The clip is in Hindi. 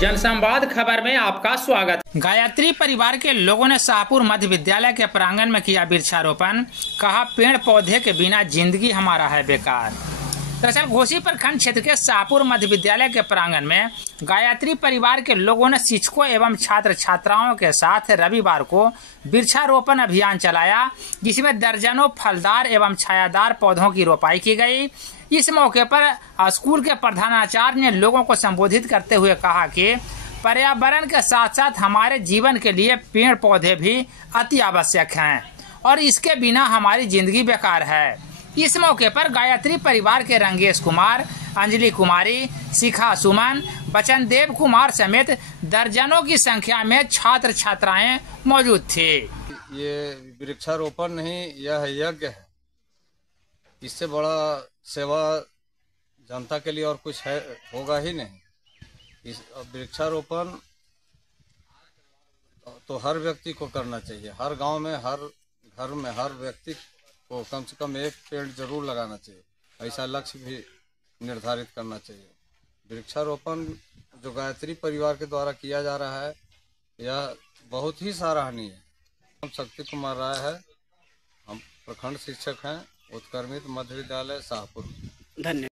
जनसंवाद खबर में आपका स्वागत। गायत्री परिवार के लोगों ने शाहपुर मध्य विद्यालय के प्रांगण में किया वृक्षारोपण। कहा, पेड़ पौधे के बिना जिंदगी हमारा है बेकार। दरअसल घोसी प्रखंड क्षेत्र के शाहपुर मध्य विद्यालय के प्रांगण में गायत्री परिवार के लोगों ने शिक्षकों एवं छात्र छात्राओं के साथ रविवार को वृक्षारोपण अभियान चलाया, जिसमें दर्जनों फलदार एवं छायादार पौधों की रोपाई की गई। इस मौके पर स्कूल के प्रधानाचार्य ने लोगों को संबोधित करते हुए कहा कि पर्यावरण के साथ साथ हमारे जीवन के लिए पेड़ पौधे भी अति आवश्यक हैं और इसके बिना हमारी जिंदगी बेकार है। इस मौके पर गायत्री परिवार के रंगेश कुमार, अंजलि कुमारी, शिखा सुमन, बचन देव कुमार समेत दर्जनों की संख्या में छात्र छात्राएं मौजूद थे। ये वृक्षारोपण नहीं, यह यज्ञ है। इससे बड़ा सेवा जनता के लिए और कुछ है होगा ही नहीं। इस वृक्षारोपण तो हर व्यक्ति को करना चाहिए। हर गांव में, हर घर में, हर व्यक्ति को कम से कम एक पेड़ जरूर लगाना चाहिए। ऐसा लक्ष्य भी निर्धारित करना चाहिए। वृक्षारोपण जो गायत्री परिवार के द्वारा किया जा रहा है, यह बहुत ही सराहनीय है। हम शक्ति कुमार राय है, हम प्रखंड शिक्षक हैं, उत्क्रमित मध्य विद्यालय शाहपुर। धन्यवाद।